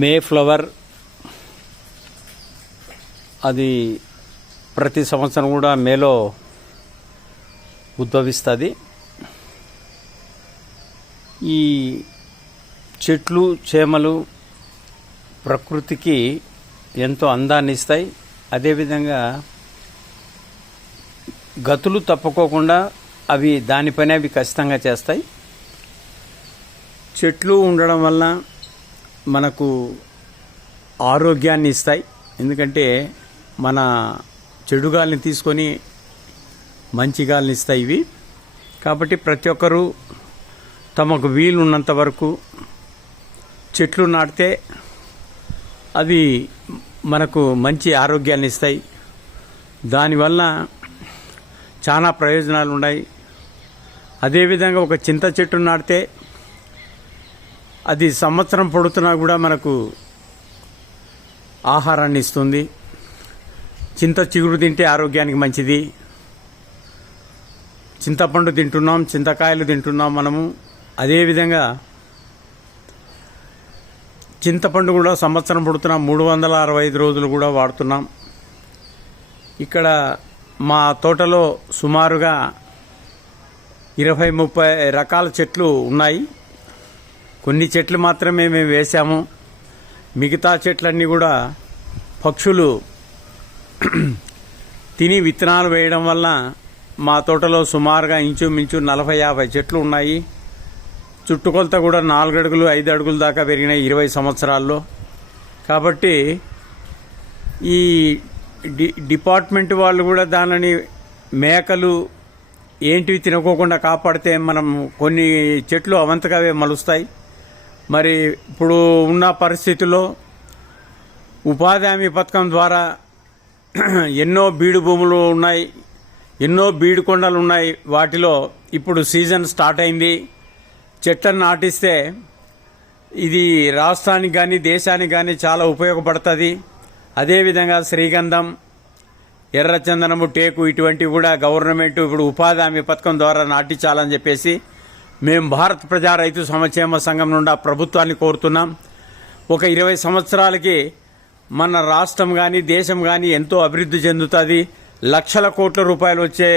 మే flower అది ప్రతి సంవత్సరం కూడా మేలో ఉద్భవిస్తుంది. ఈ చెట్లు చేమలు ప్రకృతికి ఎంతో అందాన్ని ఇస్తాయి. అదేవిధంగా గతులు తప్పుకోకుండా అవి దాని పని అవి ఖచ్చితంగా చేస్తాయి. చెట్లు ఉండడం వల్ల మనకు ఆరోగ్యాన్ని ఇస్తాయి. ఎందుకంటే మన చెడు గాలిని తీసుకొని మంచి గాలిని ఇస్తాయి ఇవి. కాబట్టి ప్రతి ఒక్కరూ తమకు వీలున్నంత వరకు చెట్లు నాటితే అవి మనకు మంచి ఆరోగ్యాన్ని ఇస్తాయి. దానివల్ల చాలా ప్రయోజనాలు ఉన్నాయి. అదేవిధంగా ఒక చింత చెట్టు నాటితే అది సంవత్సరం పొడుతున్నా కూడా మనకు ఆహారాన్ని ఇస్తుంది. చింత చిగురు తింటే ఆరోగ్యానికి మంచిది. చింతపండు తింటున్నాం, చింతకాయలు తింటున్నాం మనము. అదేవిధంగా చింతపండు కూడా సంవత్సరం పొడుతున్నాం, 365 రోజులు కూడా వాడుతున్నాం. ఇక్కడ మా తోటలో సుమారుగా 20-30 రకాల చెట్లు ఉన్నాయి. కొన్ని చెట్లు మాత్రమే మేము వేసాము. మిగతా చెట్లన్నీ కూడా పక్షులు తిని విత్తనాలు వేయడం వల్ల మా తోటలో సుమారుగా ఇంచుమించు 40-50 చెట్లు ఉన్నాయి. చుట్టుకొలత కూడా 4 అడుగులు 5 అడుగుల దాకా పెరిగినాయి 20 సంవత్సరాల్లో. కాబట్టి ఈ డిపార్ట్మెంట్ వాళ్ళు కూడా దానిని మేకలు ఏంటివి తినకోకుండా కాపాడితే మనం కొన్ని చెట్లు అవంతగావే మలుస్తాయి. మరి ఇప్పుడు ఉన్న పరిస్థితుల్లో ఉపాధి హామీ పథకం ద్వారా ఎన్నో బీడు భూములు ఉన్నాయి, ఎన్నో బీడు కొండలు ఉన్నాయి. వాటిలో ఇప్పుడు సీజన్ స్టార్ట్ అయింది. చెట్లను నాటిస్తే ఇది రాష్ట్రానికి కానీ దేశానికి కానీ చాలా ఉపయోగపడుతుంది. అదేవిధంగా శ్రీగంధం, ఎర్రచందనము, టేకు ఇటువంటివి కూడా గవర్నమెంట్ ఇప్పుడు ఉపాధి హామీ పథకం ద్వారా నాటించాలని చెప్పేసి మేము భారత ప్రజా రైతు సంక్షేమ సంఘం నుండి ప్రభుత్వాన్ని కోరుతున్నాం. ఒక 20 సంవత్సరాలకి మన రాష్ట్రం కానీ దేశం కానీ ఎంతో అభివృద్ధి చెందుతుంది. లక్షల కోట్ల రూపాయలు వచ్చే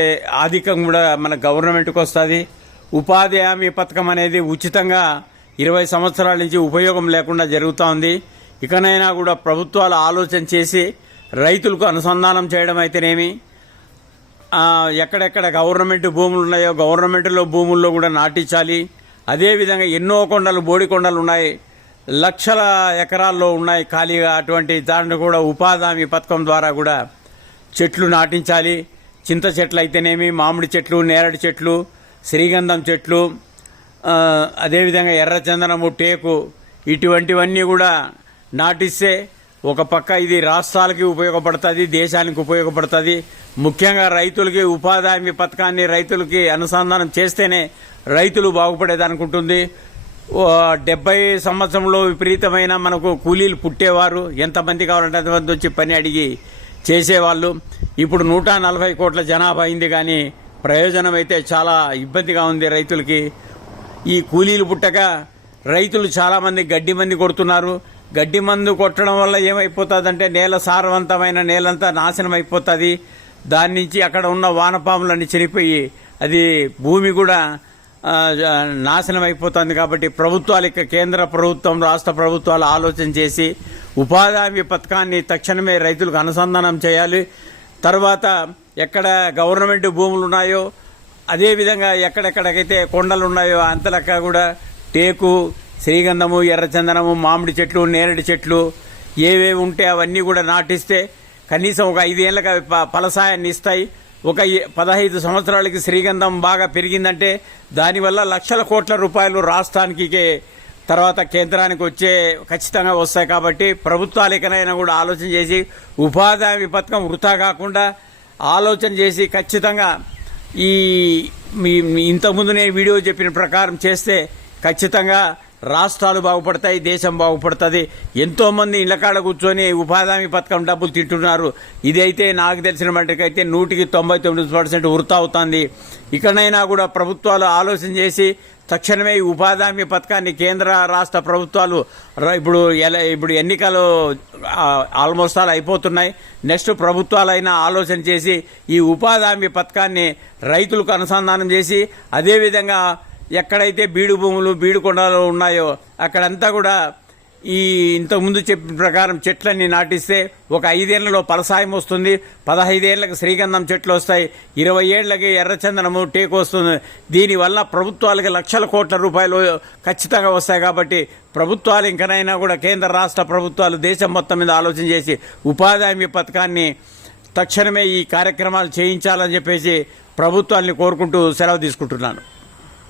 ఆధిక్యం కూడా మన గవర్నమెంట్కి వస్తుంది. ఉపాధి హామీ పథకం అనేది ఉచితంగా 20 సంవత్సరాల నుంచి ఉపయోగం లేకుండా జరుగుతూ ఉంది. ఇకనైనా కూడా ప్రభుత్వాలు ఆలోచన చేసి రైతులకు అనుసంధానం చేయడం అయితేనేమి, ఎక్కడెక్కడ గవర్నమెంట్ భూములు ఉన్నాయో గవర్నమెంట్లో భూముల్లో కూడా నాటించాలి. అదేవిధంగా ఎన్నో కొండలు, బోడి కొండలు ఉన్నాయి, లక్షల ఎకరాల్లో ఉన్నాయి ఖాళీగా. అటువంటి దాన్ని కూడా ఉపాధి హామీ పథకం ద్వారా కూడా చెట్లు నాటించాలి. చింత చెట్లు అయితేనేమి, మామిడి చెట్లు, నేరడి చెట్లు, శ్రీగంధం చెట్లు, అదేవిధంగా ఎర్రచందనము, టేకు ఇటువంటివన్నీ కూడా నాటిస్తే ఒక పక్క ఇది రాష్ట్రాలకి ఉపయోగపడుతుంది, దేశానికి ఉపయోగపడుతుంది. ముఖ్యంగా రైతులకి ఉపాధి హామీ పథకాన్ని రైతులకి అనుసంధానం చేస్తేనే రైతులు బాగుపడేదానికి ఉంటుంది. 70 సంవత్సరంలో విపరీతమైన మనకు కూలీలు పుట్టేవారు. ఎంతమంది కావాలంటే అంతమంది వచ్చి పని అడిగి చేసేవాళ్ళు. ఇప్పుడు 140 కోట్ల జనాభా అయింది, కానీ ప్రయోజనం అయితే చాలా ఇబ్బందిగా ఉంది రైతులకి. ఈ కూలీలు పుట్టక రైతులు చాలామంది గడ్డి మంది కొడుతున్నారు. గడ్డి మందు కొట్టడం వల్ల ఏమైపోతుందంటే నేల సారవంతమైన నేలంతా నాశనం అయిపోతుంది. దాని నుంచి అక్కడ ఉన్న వానపాములన్నీ చనిపోయి అది భూమి కూడా నాశనం అయిపోతుంది. కాబట్టి ప్రభుత్వాలు, కేంద్ర ప్రభుత్వం, రాష్ట్ర ప్రభుత్వాలు ఆలోచన చేసి ఉపాధి హామీ పథకాన్ని తక్షణమే రైతులకు అనుసంధానం చేయాలి. తర్వాత ఎక్కడ గవర్నమెంట్ భూములు ఉన్నాయో, అదేవిధంగా ఎక్కడెక్కడికైతే కొండలు ఉన్నాయో అంతలెక్క కూడా టేకు, శ్రీగంధము, ఎర్రచందనము, మామిడి చెట్లు, నేరేడు చెట్లు ఏవేవి ఉంటే అవన్నీ కూడా నాటిస్తే కనీసం ఒక 5 ఏళ్ళకి ఫలసాయాన్ని ఇస్తాయి. ఒక 15 సంవత్సరాలకి శ్రీగంధం బాగా పెరిగిందంటే దానివల్ల లక్షల కోట్ల రూపాయలు రాష్ట్రానికి తర్వాత కేంద్రానికి వచ్చే ఖచ్చితంగా వస్తాయి. కాబట్టి ప్రభుత్వాలకైనా కూడా ఆలోచన చేసి ఉపాధి హామీ పథకం వృథా కాకుండా ఆలోచన చేసి ఖచ్చితంగా ఈ ఇంతకుముందు నేను వీడియో చెప్పిన ప్రకారం చేస్తే ఖచ్చితంగా రాష్ట్రాలు బాగుపడతాయి, దేశం బాగుపడుతుంది. ఎంతో మంది ఇళ్లకాడ కూర్చొని ఉపాధి హామీ పథకం డబ్బులు తింటున్నారు. ఇదైతే నాకు తెలిసిన మట్టుకైతే 99% వృథా అవుతుంది. ఇకనైనా కూడా ప్రభుత్వాలు ఆలోచన చేసి తక్షణమే ఈ ఉపాధి హామీ పథకాన్ని కేంద్ర రాష్ట్ర ప్రభుత్వాలు ఇప్పుడు ఎన్నికలు ఆల్మోస్ట్ ఆల్ అయిపోతున్నాయి. నెక్స్ట్ ప్రభుత్వాలైనా ఆలోచన చేసి ఈ ఉపాధి హామీ పథకాన్ని రైతులకు అనుసంధానం చేసి, అదేవిధంగా ఎక్కడైతే బీడు భూములు బీడు కొండలు ఉన్నాయో అక్కడంతా కూడా ఈ ఇంతకుముందు చెప్పిన ప్రకారం చెట్లన్నీ నాటిస్తే ఒక 5 ఏళ్లలో పలసాయం వస్తుంది, 15 ఏళ్లకు శ్రీగంధం చెట్లు వస్తాయి, 20 ఏళ్లకి ఎర్రచందనము టేకు వస్తుంది. దీనివల్ల ప్రభుత్వాలకి లక్షల కోట్ల రూపాయలు ఖచ్చితంగా వస్తాయి. కాబట్టి ప్రభుత్వాలు ఇంకనైనా కూడా కేంద్ర రాష్ట్ర ప్రభుత్వాలు దేశం మొత్తం మీద ఆలోచన చేసి ఉపాధి హామీ పథకాన్ని తక్షణమే ఈ కార్యక్రమాలు చేయించాలని చెప్పేసి ప్రభుత్వాన్ని కోరుకుంటూ సెలవు తీసుకుంటున్నాను.